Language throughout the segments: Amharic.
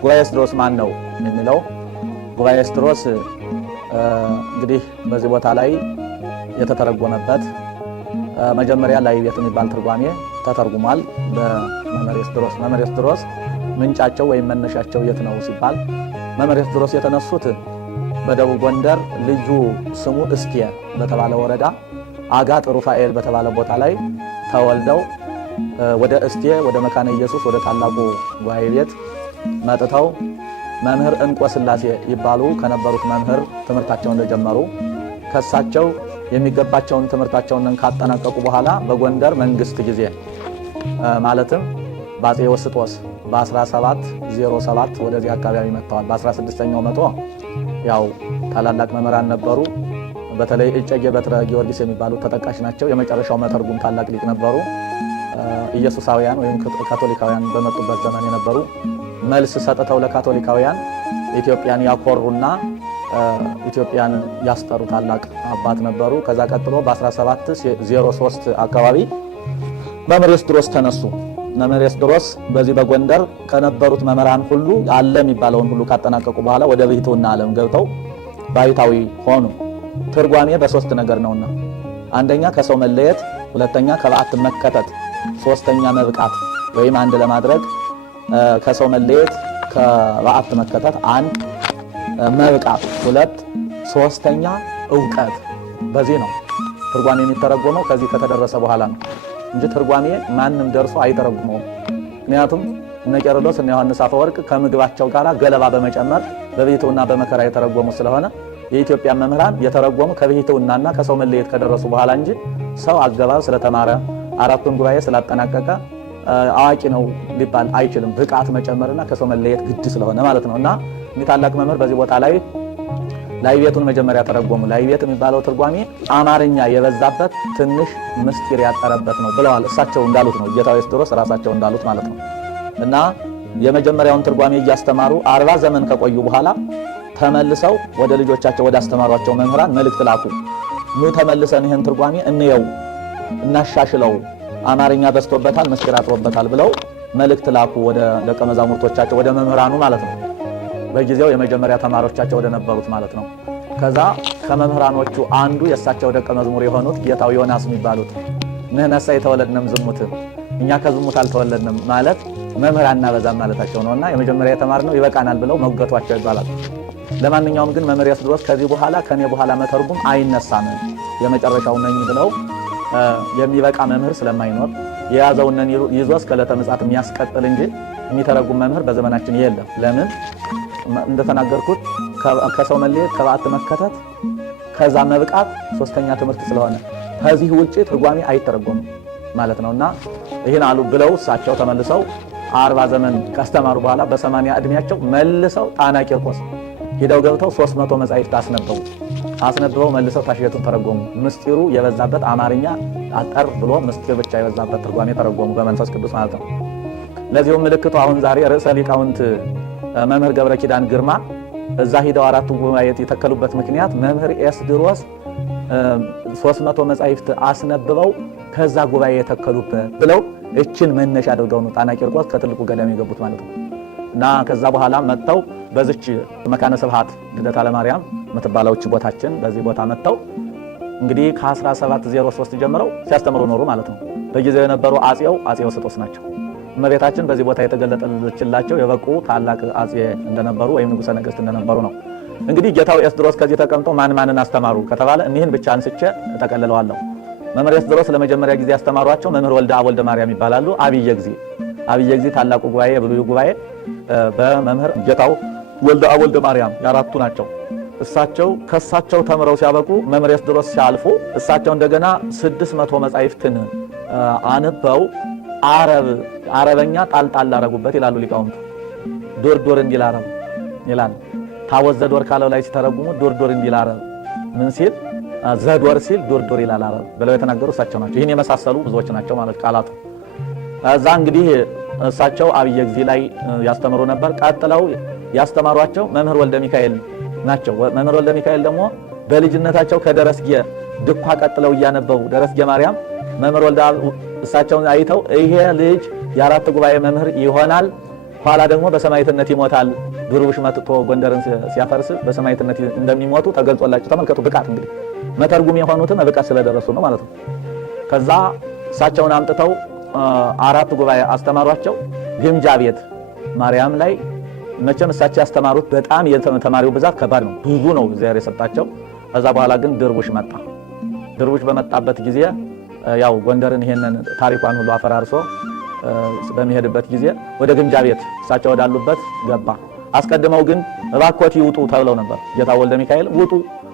ጉባኤ ኤስድሮስ ማን ነው የሚለው ጉባኤ ኤስድሮስ እንግዲህ በዚህ ቦታ ላይ የተተረጎመበት መጀመሪያ ላይ ቤት የሚባል ትርጓሜ ተተርጉሟል በመምህር ኤስድሮስ። መምህር ኤስድሮስ ምንጫቸው ወይም መነሻቸው የት ነው ሲባል መምህር ኤስድሮስ የተነሱት በደቡብ ጎንደር ልዩ ስሙ እስቴ በተባለ ወረዳ አጋጥ ሩፋኤል በተባለ ቦታ ላይ ተወልደው ወደ እስቴ ወደ መካነ ኢየሱስ ወደ ታላቁ ጉባኤ ቤት መጥተው መምህር እንቆ ስላሴ ይባሉ ከነበሩት መምህር ትምህርታቸውን እንደጀመሩ ከሳቸው የሚገባቸውን ትምህርታቸውን ካጠናቀቁ በኋላ በጎንደር መንግስት ጊዜ ማለትም በአፄ ወስጦስ በ1707 ወደዚህ አካባቢ መጥተዋል። በ16ኛው መቶ ያው ታላላቅ መምህራን ነበሩ። በተለይ እጨጌ በትረ ጊዮርጊስ የሚባሉ ተጠቃሽ ናቸው። የመጨረሻው መተርጉም ታላቅ ሊቅ ነበሩ። ኢየሱሳውያን ወይም ካቶሊካውያን በመጡበት ዘመን የነበሩ መልስ ሰጥተው ለካቶሊካውያን ኢትዮጵያን ያኮሩና ኢትዮጵያን ያስጠሩ ታላቅ አባት ነበሩ። ከዛ ቀጥሎ በ1703 አካባቢ መምህር ኤስድሮስ ተነሱ። መምህር ኤስድሮስ በዚህ በጎንደር ከነበሩት መምህራን ሁሉ አለ የሚባለውን ሁሉ ካጠናቀቁ በኋላ ወደ ብሕትውና ዓለም ገብተው ባሕታዊ ሆኑ። ትርጓሜ በሶስት ነገር ነውና፣ አንደኛ ከሰው መለየት፣ ሁለተኛ ከበዓት መከተት፣ ሶስተኛ መብቃት ወይም አንድ ለማድረግ ከሰው መለየት ከበዓት መከተት አንድ፣ መብቃት ሁለት፣ ሶስተኛ ዕውቀት። በዚህ ነው ትርጓሜ የሚተረጎመው። ከዚህ ከተደረሰ በኋላ ነው እንጂ ትርጓሜ ማንም ደርሶ አይተረጉመውም። ምክንያቱም እነ ቄርሎስ እነ ዮሐንስ አፈወርቅ ከምግባቸው ጋር ገለባ በመጨመር በብሕትውና በመከራ የተረጎሙ ስለሆነ የኢትዮጵያ መምህራን የተረጎሙ ከብሕትውናና ከሰው መለየት ከደረሱ በኋላ እንጂ ሰው አገባብ ስለተማረ አራቱን ጉባኤ ስላጠናቀቀ አዋቂ ነው ሊባል አይችልም። ብቃት መጨመርና ከሰው መለየት ግድ ስለሆነ ማለት ነው። እና እንዲህ ታላቅ መምህር በዚህ ቦታ ላይ ላይቤቱን መጀመሪያ ተረጎሙ። ላይቤት የሚባለው ትርጓሜ አማርኛ የበዛበት ትንሽ ምስጢር ያጠረበት ነው ብለዋል። እሳቸው እንዳሉት ነው፣ ጌታው ኤስድሮስ ራሳቸው እንዳሉት ማለት ነው። እና የመጀመሪያውን ትርጓሜ እያስተማሩ 40 ዘመን ከቆዩ በኋላ ተመልሰው ወደ ልጆቻቸው ወደ አስተማሯቸው መምህራን መልእክት ላኩ። ኑ ተመልሰን ይህን ትርጓሜ እንየው፣ እናሻሽለው፣ አማርኛ በዝቶበታል፣ ምስጢር አጥሮበታል ብለው መልእክት ላኩ ወደ ደቀ መዛሙርቶቻቸው ወደ መምህራኑ ማለት ነው። በጊዜው የመጀመሪያ ተማሪዎቻቸው ወደ ነበሩት ማለት ነው። ከዛ ከመምህራኖቹ አንዱ የእሳቸው ደቀ መዝሙር የሆኑት ጌታው ዮናስ የሚባሉት ንሕነሰ የተወለድንም ዝሙት፣ እኛ ከዝሙት አልተወለድንም ማለት መምህር አናበዛም ማለታቸው ነውና የመጀመሪያ የተማርነው ይበቃናል ብለው መውገቷቸው ይባላል። ለማንኛውም ግን መምህር ኤስድሮስ ከዚህ በኋላ ከኔ በኋላ መተርጉም አይነሳም የመጨረሻው ነኝ ብለው የሚበቃ መምህር ስለማይኖር የያዘውን ይዞ እስከ ዕለተ ምጽአት የሚያስቀጥል እንጂ የሚተረጉም መምህር በዘመናችን የለም። ለምን እንደተናገርኩት ከሰው መለየት ከበዓት መከተት ከዛ መብቃት ሶስተኛ ትምህርት ስለሆነ ከዚህ ውጪ ትርጓሜ አይተረጎምም ማለት ነውና ይህን አሉ ብለው እሳቸው ተመልሰው 40 ዘመን ካስተማሩ በኋላ በ80 ዕድሜያቸው መልሰው ጣና ቂርቆስ ሄደው ገብተው 300 መጻሕፍት አስነብበው መልሰው ታሽየቱን ተረጎሙ። ምስጢሩ የበዛበት አማርኛ አጠር ብሎ ምስጢር ብቻ የበዛበት ትርጓሜ ተረጎሙ በመንፈስ ቅዱስ ማለት ነው። ለዚሁም ምልክቱ አሁን ዛሬ ርዕሰ ሊቃውንት መምህር ገብረ ኪዳን ግርማ እዛ ሂደው አራቱ ጉባኤ የተከሉበት ምክንያት መምህር ኤስድሮስ 300 መጻሕፍት አስነብበው ከዛ ጉባኤ የተከሉበት ብለው እችን መነሻ አድርገው ነው ጣና ቂርቆስ ከትልቁ ገዳም የገቡት ማለት ነው። እና ከዛ በኋላ መጥተው በዚች መካነ ስብሐት ልደታ ለማርያም የምትባለውች ቦታችን በዚህ ቦታ መጥተው እንግዲህ ከ1703 ጀምረው ሲያስተምሩ ኖሩ ማለት ነው። በጊዜው የነበሩ አፄ ወስጦስ ናቸው። እመቤታችን በዚህ ቦታ የተገለጠችላቸው የበቁ ታላቅ አፄ እንደነበሩ ወይም ንጉሠ ነገሥት እንደነበሩ ነው። እንግዲህ ጌታው ኤስድሮስ ከዚህ ተቀምጠው ማንን አስተማሩ ከተባለ እኒህን ብቻ አንስቼ ተቀልለዋለሁ። መምህር ኤስድሮስ ለመጀመሪያ ጊዜ ያስተማሯቸው መምህር ወልደ አብ ወልደ ማርያም ይባላሉ። አብየ ጊዜ ታላቁ ጉባኤ የብሉይ ጉባኤ በመምህር ጌታው ወልደ አብ ወልደ ማርያም ያራቱ ናቸው። እሳቸው ከእሳቸው ተምረው ሲያበቁ መምህር ኤስድሮስ ሲያልፉ እሳቸው እንደገና 600 መጻሕፍትን አንበው አረበኛ ጣልጣል አረጉበት ይላሉ ሊቃውንቱ። ዶርዶር እንዲል አረብ ይላል። ታወዝ ዘዶር ካለው ላይ ሲተረጉሙ ዶርዶር እንዲል አረብ ምን ሲል ዘዶር ሲል ዶርዶር ይላል አረብ ብለው የተናገሩ እሳቸው ናቸው። ይህን የመሳሰሉ ብዙዎች ናቸው ማለት ቃላቱ። እዛ እንግዲህ እሳቸው አብየ ጊዜ ላይ ያስተምሩ ነበር። ቀጥለው ያስተማሯቸው መምህር ወልደ ሚካኤል ናቸው። መምህር ወልደ ሚካኤል ደግሞ በልጅነታቸው ከደረስጌ ድኳ ቀጥለው እያነበቡ ደረስጌ ማርያም መምህር ወልደ እሳቸውን አይተው ይሄ ልጅ የአራት ጉባኤ መምህር ይሆናል ኋላ ደግሞ በሰማዕትነት ይሞታል። ድርቡሽ መጥቶ ጎንደርን ሲያፈርስ በሰማዕትነት እንደሚሞቱ ተገልጾላቸው ተመልከቱ። ብቃት እንግዲህ መተርጉም የሆኑትም ብቃት ስለደረሱ ነው ማለት ነው። ከዛ እሳቸውን አምጥተው 4 ጉባኤ አስተማሯቸው። ግምጃ ቤት ማርያም ላይ መቼም እሳቸው ያስተማሩት በጣም የተማሪው ብዛት ከባድ ነው፣ ብዙ ነው እግዚአብሔር የሰጣቸው። ከዛ በኋላ ግን ድርቡሽ መጣ። ድርቡሽ በመጣበት ጊዜ ያው ጎንደርን ይሄንን ታሪኳን ሁሉ አፈራርሶ በሚሄድበት ጊዜ ወደ ግምጃ ቤት እሳቸው ወዳሉበት ገባ። አስቀድመው ግን እባክዎት ይውጡ ተብለው ነበር። ጌታ ወልደ ሚካኤል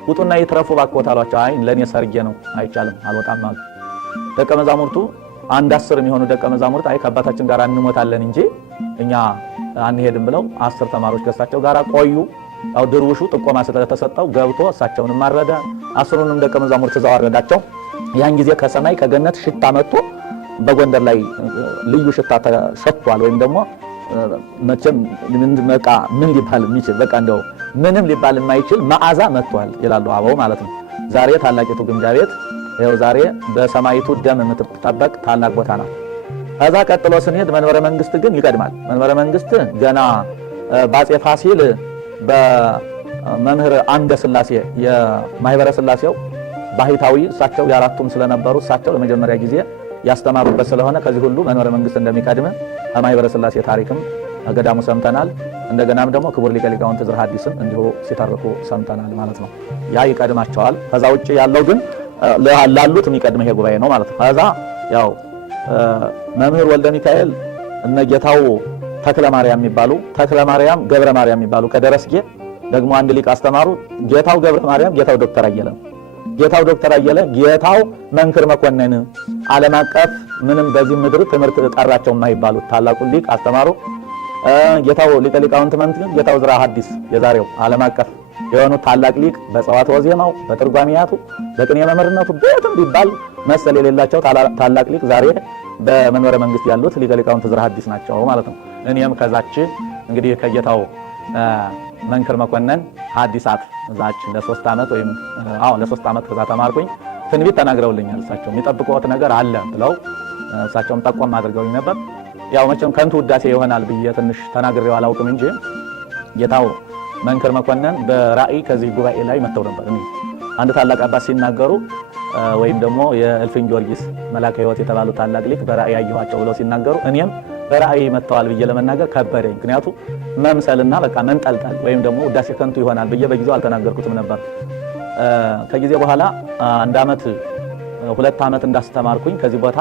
ውጡና ይትረፉ እባክዎት አሏቸው። አይ ለኔ ሰርጌ ነው አይቻልም አልወጣም አሉ። ደቀ መዛሙርቱ 10 የሚሆኑ ደቀ መዛሙርት አይ ከአባታችን ጋር እንሞታለን እንጂ እኛ አንሄድም ብለው 10 ተማሪዎች ከእሳቸው ጋር ቆዩ። ያው ድርቡሹ ጥቆማ ስለተሰጠው ገብቶ እሳቸውንም አረደ፣ 10ንም ደቀ መዛሙርት እዛው አረዳቸው። ያን ጊዜ ከሰማይ ከገነት ሽታ መጥቶ በጎንደር ላይ ልዩ ሽታ ተሰጥቷል። ወይም ደግሞ መቼም ምን ሊባል የሚችል በቃ እንደው ምንም ሊባል የማይችል መዓዛ መጥቷል ይላሉ አበው ማለት ነው። ዛሬ ታላቂቱ ግምጃ ቤት ይኸው ዛሬ በሰማይቱ ደም የምትጠበቅ ታላቅ ቦታ ናት። ከዛ ቀጥሎ ስንሄድ መንበረ መንግስት ግን ይቀድማል። መንበረ መንግስት ገና በአፄ ፋሲል በመምህር አምደ ሥላሴ የማህበረ ሥላሴው ባህታዊ እሳቸው የአራቱም ስለነበሩ እሳቸው ለመጀመሪያ ጊዜ ያስተማሩበት ስለሆነ ከዚህ ሁሉ መንበረ መንግስት እንደሚቀድም ከማህበረ ሥላሴ ታሪክም ገዳሙ ሰምተናል። እንደገናም ደግሞ ክቡር ሊቀ ሊቃውንት ዕዝራ ሐዲስም እንዲሁ ሲተርኩ ሰምተናል ማለት ነው። ያ ይቀድማቸዋል። ከዛ ውጭ ያለው ግን ላሉት የሚቀድም ይሄ ጉባኤ ነው ማለት ነው። ከዛ ያው መምህር ወልደ ሚካኤል እነ ጌታው ተክለ ማርያም የሚባሉ ተክለ ማርያም ገብረ ማርያም የሚባሉ ከደረስጌ ደግሞ አንድ ሊቅ አስተማሩ። ጌታው ገብረ ማርያም ጌታው ዶክተር አየለ ጌታው ዶክተር አየለ ጌታው መንክር መኮንን ዓለም አቀፍ ምንም በዚህ ምድር ትምህርት ጠራቸው የማይባሉት ታላቁ ሊቅ አስተማሩ። ጌታው ሊቀ ሊቃውንት መንክር ጌታው ዕዝራ ሐዲስ የዛሬው ዓለም አቀፍ የሆኑ ታላቅ ሊቅ በጸዋትወ ዜማው በትርጓሜያቱ በቅኔ መምህርነቱ ቤትም ቢባል መሰል የሌላቸው ታላቅ ሊቅ ዛሬ በመንበረ መንግስት ያሉት ሊቀ ሊቃውንት ዕዝራ ሐዲስ ናቸው ማለት ነው። እኔም ከዛች እንግዲህ ከጌታው መንክር መኮንን ሐዲሳት እዛች ለ3 ዓመት ወይም ለ3 ዓመት ከዛ ተማርኩኝ። ትንቢት ተናግረውልኛል። እሳቸው የሚጠብቁት ነገር አለ ብለው እሳቸውም ጠቆም አድርገውኝ ነበር። ያው መቼም ከንቱ ውዳሴ ይሆናል ብዬ ትንሽ ተናግሬው አላውቅም እንጂ ጌታው መንክር መኮንን በራእይ ከዚህ ጉባኤ ላይ መጥተው ነበር። አንድ ታላቅ አባት ሲናገሩ ወይም ደግሞ የእልፍኝ ጊዮርጊስ መላከ ሕይወት የተባሉ ታላቅ ሊቅ በራእይ አየኋቸው ብለው ሲናገሩ እኔም በራእይ መጥተዋል ብዬ ለመናገር ከበደኝ። ምክንያቱም መምሰልና በቃ መንጠልጠል ወይም ደግሞ ውዳሴ ከንቱ ይሆናል ብዬ በጊዜው አልተናገርኩትም ነበር። ከጊዜ በኋላ 1 ዓመት 2 ዓመት እንዳስተማርኩኝ ከዚህ ቦታ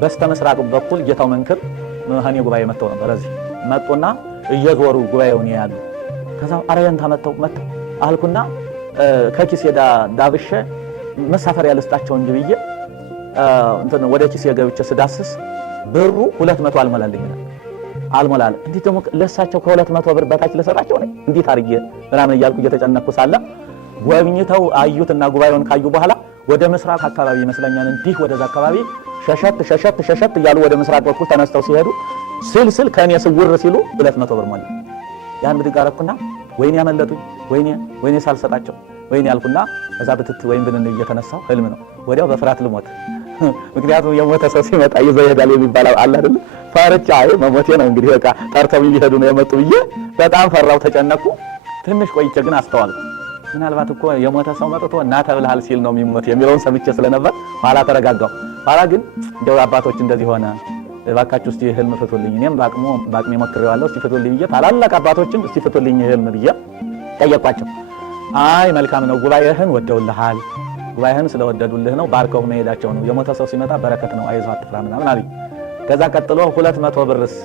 በስተ ምስራቅ በኩል ጌታው መንክር ሀኔ ጉባኤ መጥተው ነበር። እዚህ መጡና እየዞሩ ጉባኤውን ያያሉ። ከዛ አረየንታ መጥተው አልኩና ከኪሴ ዳብሼ መሳፈሪያ ልስጣቸው እንጂ ብዬ እንትን ወደ ኪሴ ገብቼ ስዳስስ ብሩ 200 አልሞላል። እንዴት ደግሞ ለሳቸው ከ200 ብር በታች ለሰጣቸው ነው እንዴት አርጌ ምናምን እያልኩ እየተጨነቅኩ ሳለ ጎብኝተው አዩትና ጉባኤውን ካዩ በኋላ ወደ ምስራቅ አካባቢ ይመስለኛል እንዲህ ወደዛ አካባቢ ሸሸት እያሉ ወደ ምስራቅ በኩል ተነስተው ሲሄዱ ስልስል ከኔ ስውር ሲሉ 200 ብር ሞላ። ያን ብድግ አደረኩና ወይኔ ያመለጡኝ ወይኔ ሳልሰጣቸው ወይኔ ያልኩና እዛ ብትት ወይም ብንን እየተነሳው ህልም ነው። ወዲያው በፍርሃት ልሞት። ምክንያቱም የሞተ ሰው ሲመጣ ይዘው ይሄዳል የሚባል አለ አይደል? ፈርቻ መሞቴ ነው እንግዲህ በቃ ጠርተው ሊሄዱ ነው የመጡ ብዬ በጣም ፈራው፣ ተጨነኩ። ትንሽ ቆይቼ ግን አስተዋልኩ። ምናልባት እኮ የሞተ ሰው መጥቶ እና ተብልሃል ሲል ነው የሚሞት የሚለውን ሰምቼ ስለነበር ኋላ ተረጋጋው። ኋላ ግን እንደው አባቶች እንደዚህ ሆነ እባካችሁ እስቲ ህልም ፍቱልኝ፣ እኔም በአቅሜ ሞክሬዋለሁ፣ እስቲ ፍቱልኝ ብዬ ታላላቅ አባቶችም እስቲ ፍቱልኝ ህልም ብዬ ጠየቋቸው። አይ መልካም ነው፣ ጉባኤህን ወደውልሃል፣ ጉባኤህን ስለወደዱልህ ነው፣ ባርከው መሄዳቸው ነው፣ የሞተ ሰው ሲመጣ በረከት ነው፣ አይዞህ አትፍራ ምናምን አሉኝ። ከዛ ቀጥሎ 200 ብርስ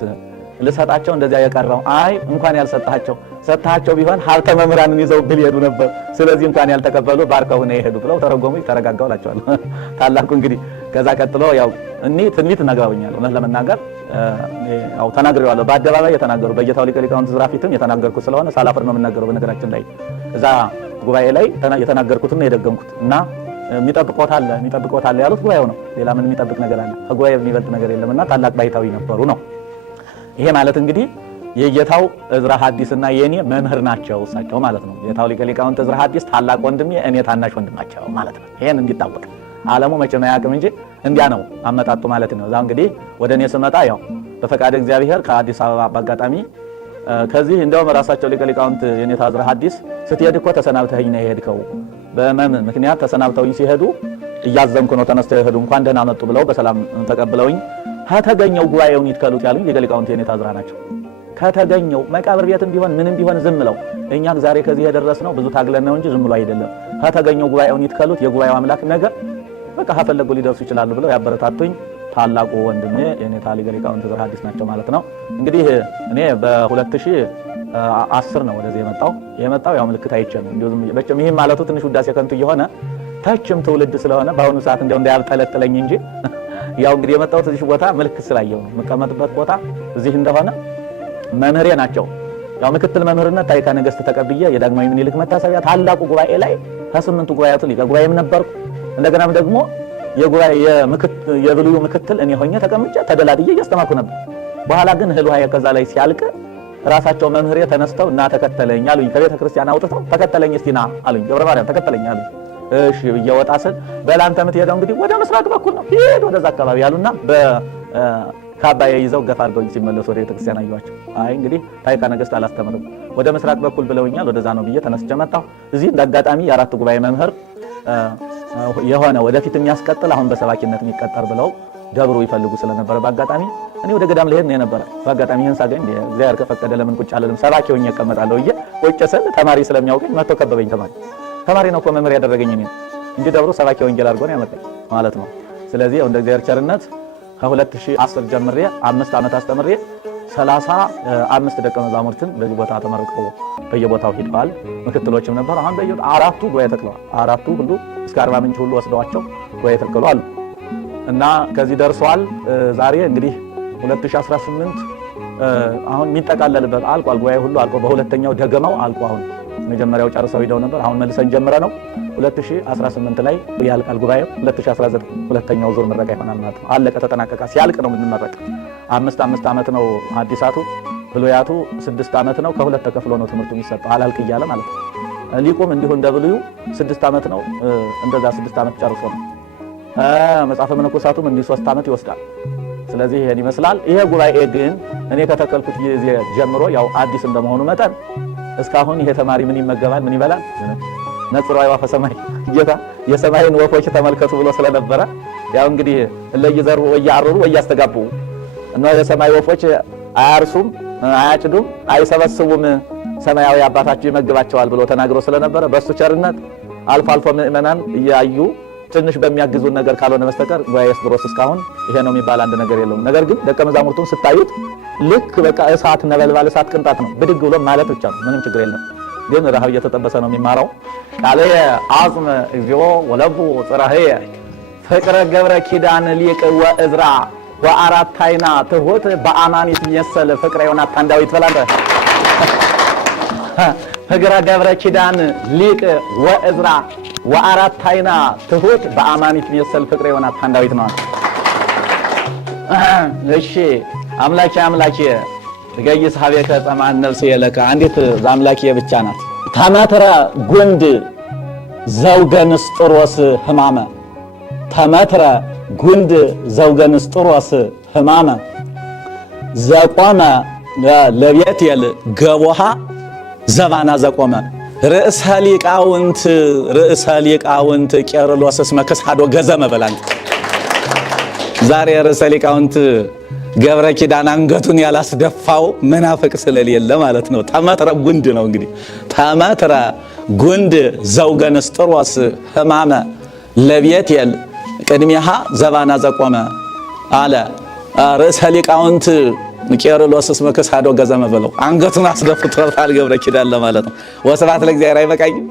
ልሰጣቸው እንደዚያ የቀረው አይ እንኳን ያልሰጣቸው ሰጣቸው ቢሆን ሀብተ መምህራንን ይዘው ቢሄዱ ነበር፣ ስለዚህ እንኳን ያልተቀበሉ ባርከው ነው የሄዱ ብለው ተረጎሙ። ተረጋጋው እላቸዋለሁ። ታላቁ እንግዲህ ከዛ ቀጥሎ ያው እኔ ትንቢት ነግረውኛል። እውነት ለመናገር ያው ተናግሬዋለሁ፣ በአደባባይ የተናገሩ በጌታው ሊቀ ሊቃውንት ዕዝራ ፊትም የተናገርኩ ስለሆነ ሳላፍር ነው የምናገረው። በነገራችን ላይ እዛ ጉባኤ ላይ የተናገርኩትን ነው የደገምኩት እና የሚጠብቆት አለ ያሉት ጉባኤው ነው። ሌላ ምን የሚጠብቅ ነገር አለ? ከጉባኤ የሚበልጥ ነገር የለምና ታላቅ ባይታዊ ነበሩ ነው። ይሄ ማለት እንግዲህ የጌታው ዕዝራ ሐዲስና የኔ መምህር ናቸው እሳቸው ማለት ነው። ጌታው ሊቀ ሊቃውንት ዕዝራ ሐዲስ ታላቅ ወንድሜ፣ እኔ ታናሽ ወንድማቸው ማለት ነው። ይሄን እንዲታወቅ ዓለሙ መቼም አያውቅም እንጂ እንዲያ ነው አመጣጡ ማለት ነው። እዛ እንግዲህ ወደ እኔ ስመጣ ያው በፈቃደ እግዚአብሔር ከአዲስ አበባ በአጋጣሚ ከዚህ እንደውም ራሳቸው ሊቀ ሊቃውንት የኔታ ዕዝራ ሐዲስ ስትሄድ እኮ ተሰናብተኸኝ ነው የሄድከው፣ በሕመም ምክንያት ተሰናብተውኝ ሲሄዱ እያዘንኩ ነው ተነስተው የሄዱ እንኳን ደህና መጡ ብለው በሰላም ተቀብለውኝ ከተገኘው ጉባኤውን ይትከሉት ያሉኝ ሊቀ ሊቃውንት የኔታ ዕዝራ ናቸው። ከተገኘው መቃብር ቤትም ቢሆን ምንም ቢሆን ዝም ብለው እኛ ዛሬ ከዚህ የደረስነው ብዙ ታግለን ነው እንጂ ዝም ብሎ አይደለም። ከተገኘው ጉባኤውን ይትከሉት የጉባኤው አምላክ ነገር በቃ ሀፈለጉ ሊደርሱ ይችላሉ ብለው ያበረታቱኝ ታላቁ ወንድሜ የኔታ ሊቀ ሊቃውንት ዕዝራ ሐዲስ ናቸው ማለት ነው። እንግዲህ እኔ በ2010 ነው ወደዚህ የመጣው ያው ምልክት አይቼ ነው እንዴ በጭም ይሄን ማለቱ ትንሽ ውዳሴ ከንቱ የሆነ ታችም ትውልድ ስለሆነ በአሁኑ ሰዓት እንደው እንዳያብጠለጥለኝ እንጂ ያው እንግዲህ የመጣሁት እዚህ ቦታ ምልክት ስላየው ነው። መቀመጥበት ቦታ እዚህ እንደሆነ መምህሬ ናቸው። ያው ምክትል መምህርነት ታሪካ ነገሥት ተቀብዬ የዳግማዊ ምኒልክ መታሰቢያ ታላቁ ጉባኤ ላይ ከስምንቱ ጉባኤያቱ ሊቀ ጉባኤም ነበርኩ። እንደገናም ደግሞ የጉባኤ የብሉዩ ምክትል እኔ ሆኜ ተቀምጬ ተደላድዬ እያስተማርኩ ነበር። በኋላ ግን እህል ውሃ ከዛ ላይ ሲያልቅ ራሳቸው መምህሬ ተነስተው እና ተከተለኝ አሉኝ። ከቤተ ክርስቲያን አውጥተው ተከተለኝ እስቲ ና አሉኝ። ገብረ ማርያም ተከተለኝ አሉኝ። እሺ ብዬ ወጣ ስል በላንተ የምትሄደው እንግዲህ ወደ ምስራቅ በኩል ነው ሄድ ወደዛ አካባቢ ያሉና በካባዬ ይዘው ገፋ አድርገውኝ ሲመለሱ ወደ ቤተ ክርስቲያን አየኋቸው። አይ እንግዲህ ታሪካ ነገሥት አላስተምርም ወደ ምስራቅ በኩል ብለውኛል፣ ወደዛ ነው ብዬ ተነስቼ መጣሁ። እዚህ እንዳጋጣሚ የአራት ጉባኤ መምህር የሆነ ወደፊት የሚያስቀጥል አሁን በሰባኪነት የሚቀጠር ብለው ደብሩ ይፈልጉ ስለነበረ በአጋጣሚ እኔ ወደ ገዳም ልሄድ ነው የነበረ። በአጋጣሚ ይሄን ሳገኝ እግዚአብሔር ከፈቀደ ለምን ቁጭ አልልም ሰባኪ ሆኜ እቀመጣለሁ ብዬ ቁጭ ስል ተማሪ ስለሚያውቀኝ መጥቶ ከበበኝ። ተማሪ ነው እኮ መምህር ያደረገኝ እኔ እንጂ ደብሩ ሰባኪ ወንጌል አድርጎ ነው ያመጣኝ ማለት ነው። ስለዚህ እንደ እግዚአብሔር ቸርነት ከ2010 ጀምሬ 5 ዓመት አስተምሬ 35 ደቀ መዛሙርትን በዚህ ቦታ ተመርቀው በየቦታው ሄደዋል። ምክትሎችም ነበር። አሁን አራቱ ጉባኤ ተክለዋል። አራቱ ሁሉ እስከ 40 ምንጭ ሁሉ ወስደዋቸው ጉባኤ ተክለው አሉ እና ከዚህ ደርሰዋል። ዛሬ እንግዲህ 2018 አሁን የሚጠቃለልበት አልቋል። ጉባኤ ሁሉ አልቆ በሁለተኛው ደገማው አልቆ አሁን መጀመሪያው ጨርሰው ሄደው ነበር። አሁን መልሰን ጀምረ ነው 2018 ላይ ያልቃል ጉባኤው። 2019 ሁለተኛው ዙር ምረቃ ይሆናል ማለት ነው። አለቀ ተጠናቀቀ። ሲያልቅ ነው የምንመረቅ። 5 ዓመት ነው አዲሳቱ፣ ብሉያቱ 6 ዓመት ነው። ከሁለት ተከፍሎ ነው ትምህርቱ የሚሰጠው አላልቅ እያለ ማለት ነው። ሊቁም እንዲሁ እንደ ብሉዩ 6 ዓመት ነው። እንደዛ 6 ዓመት ጨርሶ ነው። መጽሐፈ መነኮሳቱም እንዲህ 3 ዓመት ይወስዳል። ስለዚህ ይሄን ይመስላል። ይሄ ጉባኤ ግን እኔ ከተከልኩት ጊዜ ጀምሮ ያው አዲስ እንደመሆኑ መጠን እስካሁን ይሄ ተማሪ ምን ይመገባል ምን ይበላል ነጽሮ አይዋፈ ሰማይ ጌታ የሰማይን ወፎች ተመልከቱ ብሎ ስለነበረ ያው እንግዲህ ለየዘሩ ወያአሩሩ ወያስተጋቡ እና የሰማይ ወፎች አያርሱም አያጭዱም አይሰበስቡም ሰማያዊ አባታችሁ ይመግባቸዋል ብሎ ተናግሮ ስለነበረ በሱ ቸርነት አልፎ አልፎ ምእመናን እያዩ ትንሽ በሚያግዙን ነገር ካልሆነ በስተቀር ጉባኤስ ድሮስ እስካሁን ይሄ ነው የሚባል አንድ ነገር የለውም። ነገር ግን ደቀ መዛሙርቱን ስታዩት ልክ በቃ እሳት ነበልባል እሳት ቅንጣት ነው ብድግ ብሎ ማለት ብቻ ነው፣ ምንም ችግር የለም። ግን ረሃብ እየተጠበሰ ነው የሚማረው። ቃልየ አጽም እግዚኦ ወለቡ ጽራህየ ፍቅረ ገብረ ኪዳን ሊቅ ወዕዝራ ወአራት አይና ትሁት በአማኒት የሚመሰል ፍቅረ ዮናታን ዳዊት በላንተ ፍቅረ ገብረ ኪዳን ሊቅ ወዕዝራ ወአራት አይና ትሁት በአማኒት የሚመሰል ፍቅረ ዮናታን ዳዊት ነው። እሺ አምላኬ ትገይስ ሀቤከ ጸማን ነፍሴ የለከ አንዲት አምላኬ ብቻ ናት። ተመትረ ጉንድ ዘውገ ንስጥሮስ ህማመ ተመትረ ጉንድ ዘውገ ንስጥሮስ ህማመ ዘቆመ ለቤቴል ገቦሃ ዘባና ዘቆመ ርእሰ ሊቃውንት ቄርሎስ እስመ ክሳዶ ገዘመ በላንት ዛሬ ርእሰ ሊቃውንት ገብረ ኪዳን አንገቱን ያላስደፋው መናፍቅ ስለሌለ ማለት ነው። ተመትረ ጉንድ ነው እንግዲህ ተመትረ ጉንድ ዘውገ ንስጥሮስ ህማመ ለቤቴል ቅድሚያሃ ዘባና ዘቆመ አለ። ርእሰ ሊቃውንት ቄርሎስ እስመ ክሳዶ ገዘመ ብለው አንገቱን አስደፍቶታል ገብረ ኪዳን ለማለት ነው። ወስብሐት ለእግዚአብሔር። አይበቃኝም?